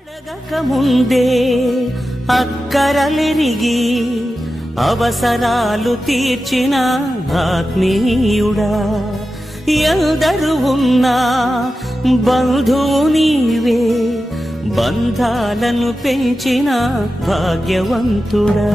అడగక ముందే అక్కరలెరిగి అవసరాలు తీర్చిన ఆత్మీయుడా, ఎందరు ఉన్నా బంధువు నీవే, బంధాలను పెంచిన భాగ్యవంతుడా.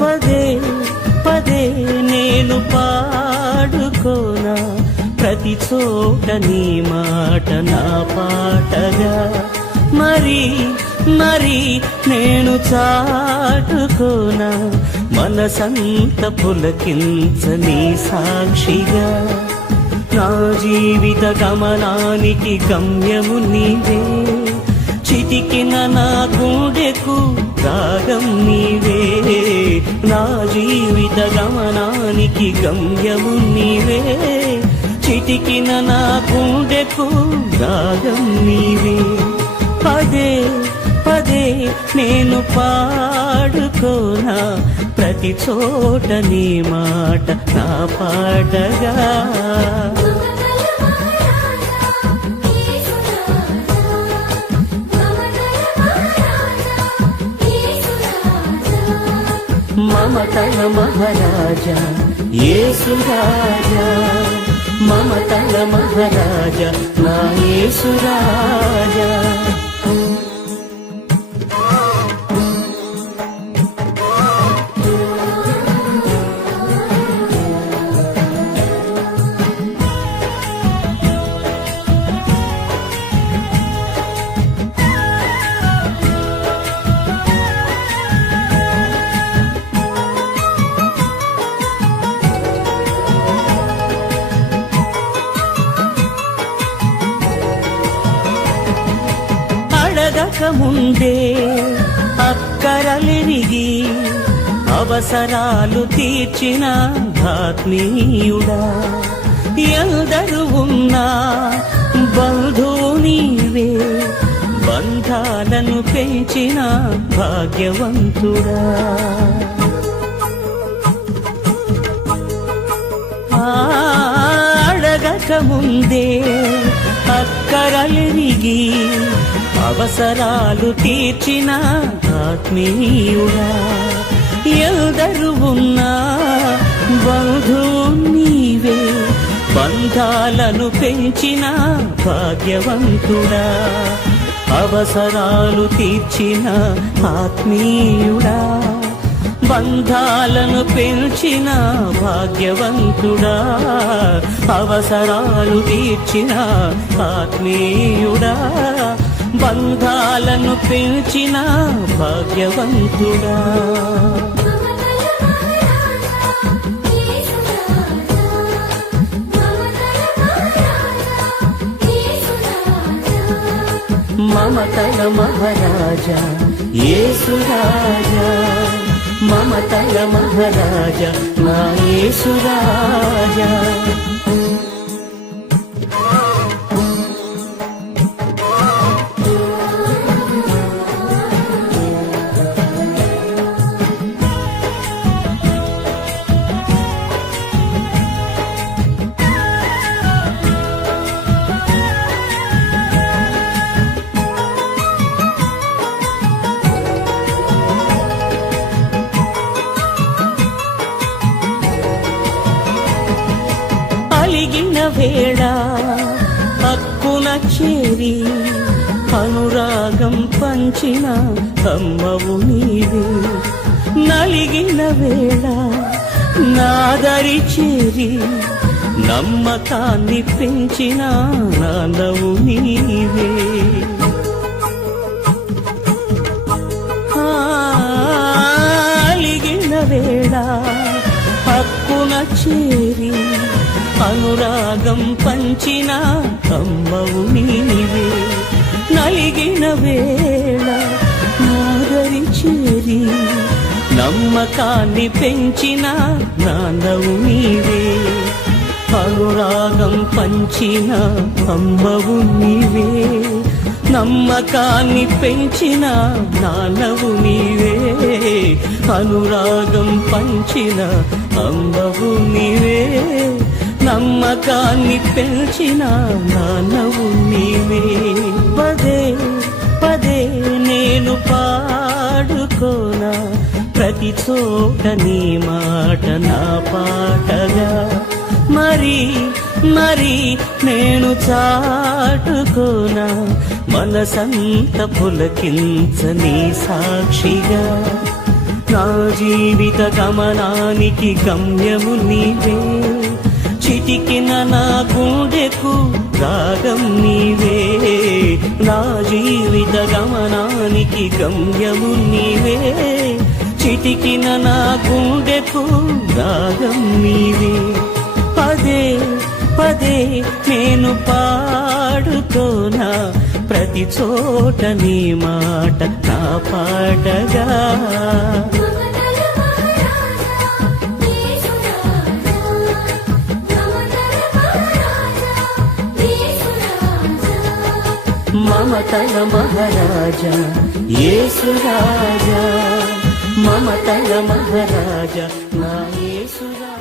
పదే పదే నేను పాడుకోనా ప్రతి చోట నీ మాట నా పాటగా, మరి మరి నేను చాటుకోనా మనసంత పులకించని సాక్షిగా. నా జీవిత గమనానికి గమ్యము నీవే, చితికిన నా గుండెకు రాగం నీవే. నా జీవిత గమనానికి గమ్యము నీవే, చితికిన నా గుండెకు రాగం నీవే. పదే పదే నేను పాడుకోనా ప్రతి చోట నీ మాట నా పాటగా. మమతల మహారాజా యేసు రాజా, మమతల మహారాజా నా యేసు రాజా. అడగక ముందే అక్కరలెరిగి అవసరాలు తీర్చిన ఆత్మీయుడా, ఎందరు ఉన్నా బంధువు నీవే, బంధాలను పెంచిన భాగ్యవంతుడా. అడగక ముందే అక్కరలెరిగి అవసరాలు తీర్చిన ఆత్మీయుడా, ఎందరు ఉన్నా బంధువు నీవే, బంధాలను పెంచిన భాగ్యవంతుడా. అవసరాలు తీర్చిన ఆత్మీయుడా, బంధాలను పెంచిన భాగ్యవంతుడా. అవసరాలు తీర్చిన ఆత్మీయుడా, బంధాలను పెంచిన భాగ్యవంతుడా. మమతల మహారాజా యేసు రాజా, మమతల మహారాజా నా యేసు రాజా. అలిగిన వేళ హక్కున చేరి అనురాగం పంచిన అమ్మవు నీవే, నలిగిన వేళ నాదరి చేరి నమ్మకాన్ని పెంచిన నాన్నవు నీవే. అలిగిన వేళ హక్కున చేరి అనురాగం పంచిన అమ్మవు నీవే, నలిగిన వేళ నాదరి చేరి నమ్మకాన్ని పెంచిన నాన్నవు నీవే, అనురాగం పంచిన అమ్మవు నీవే. నమ్మకాన్ని పెంచిన నాన్నవు నీవే, అనురాగం పంచిన అమ్మవు నీవే. నమ్మకాన్ని పెంచిన నాన్నవు నీవే. పదే పదే నేను పాడుకోనా ప్రతి చోట నీ మాట నా పాటగా. మరి మరి నేను చాటుకోనా మనసంత పులకించని సాక్షిగా. నా జీవిత గమనానికి గమ్యము నీవే, చిటికిన నా గుండెకు రాగం నీవే. నా జీవిత గమనానికి గమ్యము నీవే, చిటికిన నా గుండెకు రాగం నీవే. పదే పదే నేను పాడుకోనా ప్రతి చోట నీ మాట నా పాటగా. మమతల మహారాజా యేసు రాజా, మమతల మహారాజా నా యేసు రాజా.